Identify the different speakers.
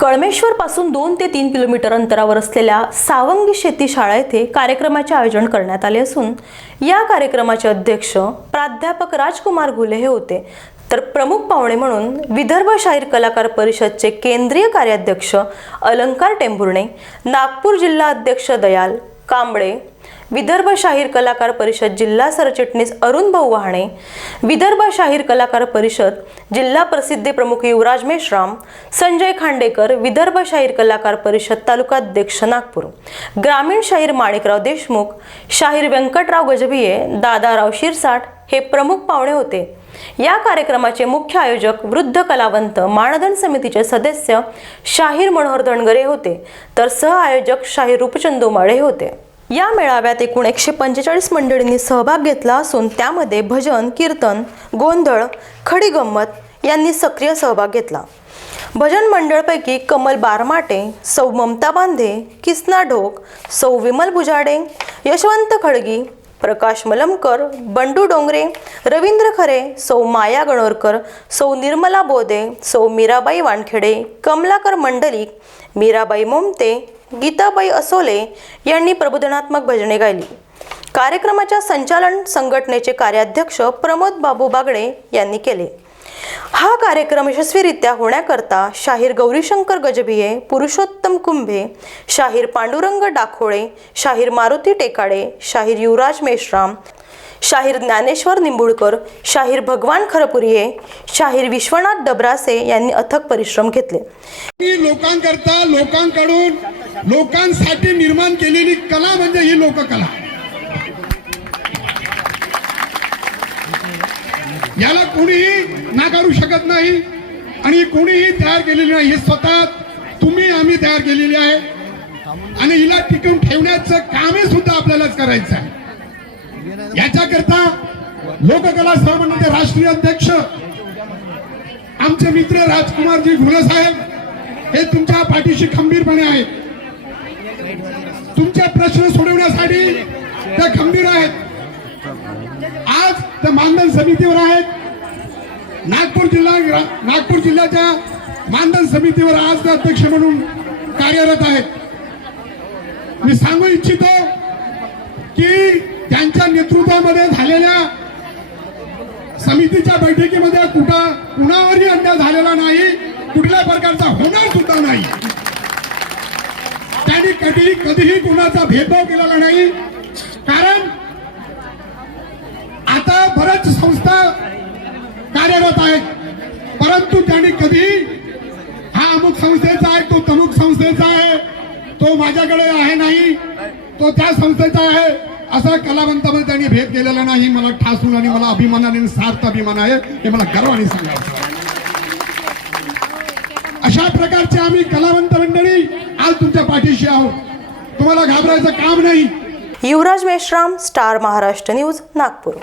Speaker 1: कळमेश्वर पासून दोन ते तीन किलोमीटर अंतरावर असलेल्या सावंगी शेती शाळा येथे कार्यक्रमाचे आयोजन करण्यात आले असून या कार्यक्रमाचे अध्यक्ष प्राध्यापक राजकुमार घुले हे होते. तर प्रमुख पाहुणे म्हणून विदर्भ शाहीर कलाकार परिषदचे केंद्रीय कार्याध्यक्ष अलंकार टेंभुर्णे नागपूर जिल्हा अध्यक्ष दयाल कांबळे विदर्भ शाहीर कलाकार परिषद जिल्हा सरचिटणीस अरुण भाऊ वहाणे विदर्भ शाहीर कलाकार परिषद जिल्हा प्रसिद्धी प्रमुख युवराज मेश्राम संजय खांडेकर विदर्भ शाहीर कलाकार परिषद तालुका अध्यक्ष नागपूर ग्रामीण शाहीर माणिकराव देशमुख शाहीर व्यंकटराव गजभिये दादाराव शिरसाट हे प्रमुख पाहुणे होते. या कार्यक्रमाचे मुख्य आयोजक वृद्ध कलावंत मानधन समितीचे सदस्य शाहीर मनोहर धनगरे होते. तर सहआयोजक शाहीर रूपचंदू माळे होते. या मेळाव्यात एकूण एकशे पंचेचाळीस मंडळींनी सहभाग घेतला असून त्यामध्ये भजन कीर्तन गोंधळ खडी गंमत यांनी सक्रिय सहभाग घेतला. भजन मंडळपैकी कमल बारमाटे सौ ममता बांधे किसना ढोक सौ विमल बुजाडे यशवंत खडगी प्रकाश मलमकर बंडू डोंगरे रवींद्र खरे सौ माया गणोरकर सौ निर्मला बोदे सौ मीराबाई वानखेडे कमलाकर मंडलिक मीराबाई मोमते गीताबाई असोले यांनी प्रबोधनात्मक भजने गायली. कार्यक्रमाच्या संचालन संघटनेचे कार्याध्यक्ष प्रमोद बाबू बागडे यांनी केले. हा कार्यक्रम यशस्वीरित्या होण्याकरता शाहीर गौरीशंकर गजभिये पुरुषोत्तम कुंभे शाहीर पांडुरंग डाखोळे शाहीर मारुती टेकाडे शाहीर युवराज मेश्राम शाहीर ज्ञानेश्वर निंबुळकर शाहीर भगवान खरपुरिये शाहीर विश्वनाथ डबरासे यांनी अथक परिश्रम घेतले.
Speaker 2: लोकांकरता लोकांकडून लोकांसाठी निर्माण केलेली कला म्हणजे ही लोककला. याला कोणीही नाकारू शकत नाही आणि कोणीही तयार केलेली नाही. हे स्वतः तुम्ही आम्ही तयार केलेली आहे. आणि हिला टिकून ठेवण्याचं कामही सुद्धा आपल्यालाच करायचं आहे. याच्याकरता लोककला सर्वमंडळाचे राष्ट्रीय अध्यक्ष आमचे मित्र राजकुमारजी घुले साहेब हे तुमच्या पाठीशी खंबीरपणे आहेत. तुमचे प्रश्न सोडवण्यासाठी ते खंबीर आहेत. आज त्या मानधन समितीवर आहेत. नागपूर जिल्हा नागपूर जिल्ह्याच्या मानधन समितीवर आज ते अध्यक्ष म्हणून कार्यरत आहेत. मी सांगू इच्छितो की त्यांच्या नेतृत्वामध्ये झालेल्या समितीच्या बैठकीमध्ये कुठं कुणावरही अन्याय झालेला नाही कुठल्या प्रकारचा होणार सुद्धा नाही. त्यांनी कधीही कधीही कुणाचा भेदभाव केलेला नाही कारण आता बऱ्याच संस्था कार्यरत आहेत परंतु त्यांनी कधी हा अमुक संस्थेचा आहे तो तमुक संस्थेचा आहे तो माझ्याकडे आहे नाही तो त्या संस्थेचा आहे. असा कलावंतामध्ये त्यांनी भेद केलेला नाही. मला ठासून आणि मला अभिमानाने सार्थ अभिमान आहे. हे मला गर्वाने सांगायचं अशा प्रकारचे आम्ही कलावंत मंडळी आज तुमच्या पाठीशी आहोत. तुम्हाला घाबरायचं काम नाही.
Speaker 1: Yuvraj Meshram star Maharashtra news Nagpur.